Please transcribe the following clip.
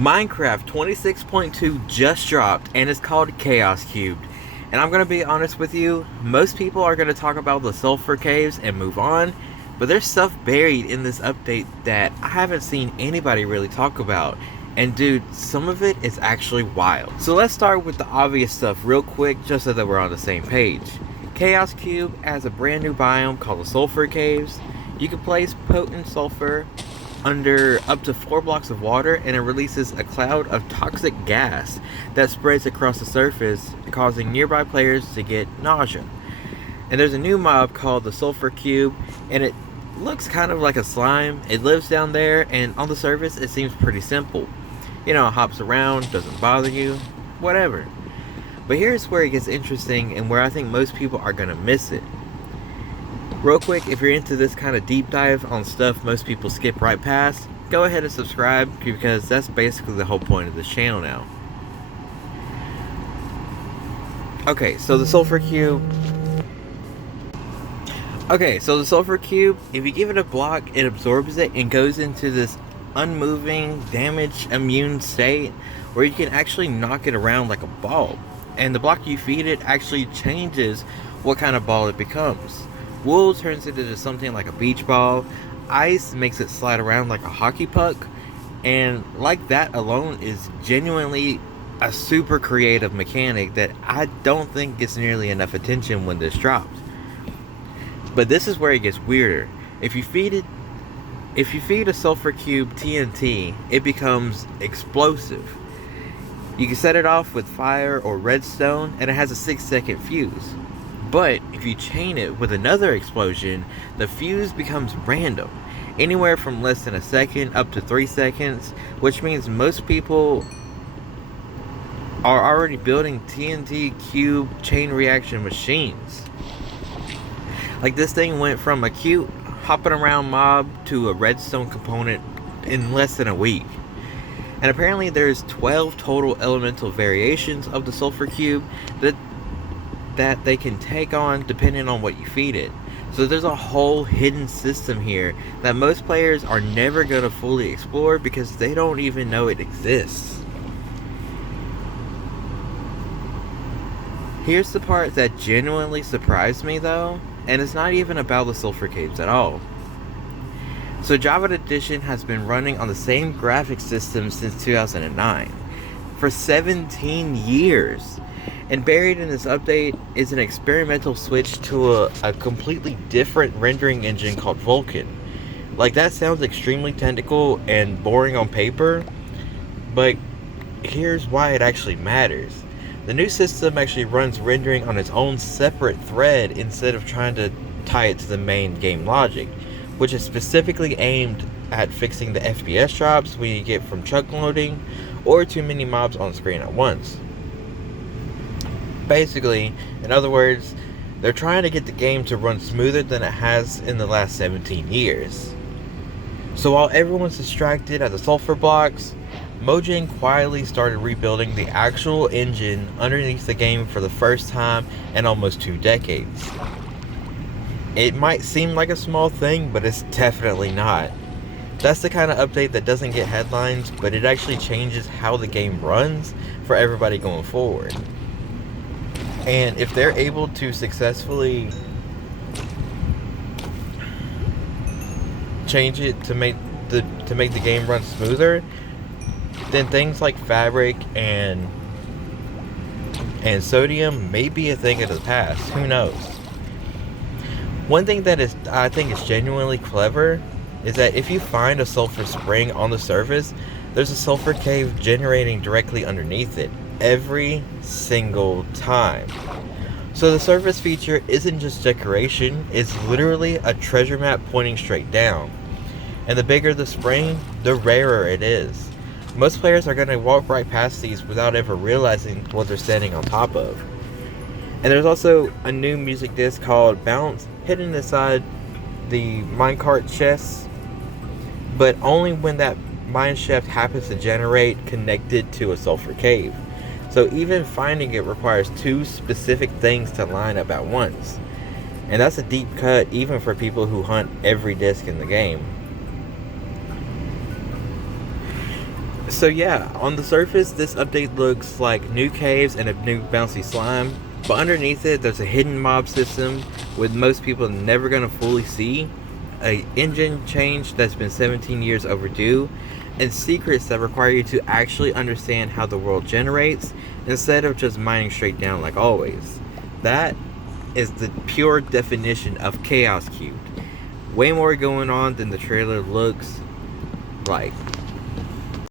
Minecraft 26.2 just dropped and it's called Chaos Cubed. And I'm going to be honest with you, most people are going to talk about the Sulfur caves and move on, but there's stuff buried in this update that I haven't seen anybody really talk about. And dude, some of it is actually wild. So let's start with the obvious stuff real quick just so that we're on the same page. Chaos Cube has a brand new biome called the Sulfur caves. You can place potent sulfur under up to 4 blocks of water and it releases a cloud of toxic gas that spreads across the surface, causing nearby players to get nausea. And there's a new mob called the Sulfur Cube, and it looks kind of like a slime. It lives down there, and on the surface it seems pretty simple. You know, it hops around, doesn't bother you, whatever. But here's where it gets interesting and where I think most people are gonna miss it. Real quick, if you're into this kind of deep dive on stuff most people skip right past, go ahead and subscribe because that's basically the whole point of this channel now. Okay, so the Sulfur Cube. If you give it a block, it absorbs it and goes into this unmoving, damage immune state where you can actually knock it around like a ball. And the block you feed it actually changes what kind of ball it becomes. Wool turns it into something like a beach ball. Ice makes it slide around like a hockey puck. And like that alone is genuinely a super creative mechanic that I don't think gets nearly enough attention when this drops. But this is where it gets weirder. If you feed a Sulfur Cube TNT, it becomes explosive. You can set it off with fire or redstone and it has a 6-second fuse. But if you chain it with another explosion, the fuse becomes random, anywhere from less than a second up to 3 seconds, which means most people are already building TNT cube chain reaction machines. Like, this thing went from a cute hopping around mob to a redstone component in less than a week. And apparently there's 12 total elemental variations of the Sulfur Cube that they can take on depending on what you feed it. So there's a whole hidden system here that most players are never going to fully explore because they don't even know it exists. Here's the part that genuinely surprised me though, and it's not even about the Sulfur Caves at all. So Java Edition has been running on the same graphics system since 2009 for 17 years. And buried in this update is an experimental switch to a completely different rendering engine called Vulkan. Like, that sounds extremely technical and boring on paper, but here's why it actually matters. The new system actually runs rendering on its own separate thread instead of trying to tie it to the main game logic, which is specifically aimed at fixing the FPS drops when you get from chunk loading or too many mobs on screen at once. Basically, in other words, they're trying to get the game to run smoother than it has in the last 17 years. So while everyone's distracted at the sulfur blocks, Mojang quietly started rebuilding the actual engine underneath the game for the first time in almost 2 decades. It might seem like a small thing, but it's definitely not. That's the kind of update that doesn't get headlines, but it actually changes how the game runs for everybody going forward. And if they're able to successfully change it to make the game run smoother, then things like fabric and sodium may be a thing of the past. Who knows? One thing that I think is genuinely clever is that if you find a sulfur spring on the surface, there's a sulfur cave generating directly underneath it every single time. So the surface feature isn't just decoration, it's literally a treasure map pointing straight down. And the bigger the spring, the rarer it is. Most players are going to walk right past these without ever realizing what they're standing on top of. And there's also a new music disc called Bounce hidden inside the minecart chests, but only when that mine shaft happens to generate connected to a sulfur cave. So even finding it requires 2 specific things to line up at once. And that's a deep cut even for people who hunt every disc in the game. So yeah, on the surface, this update looks like new caves and a new bouncy slime, but underneath it, there's a hidden mob system with most people never gonna fully see, a engine change that's been 17 years overdue, and secrets that require you to actually understand how the world generates instead of just mining straight down like always. That is the pure definition of Chaos Cubed. Way more going on than the trailer looks like.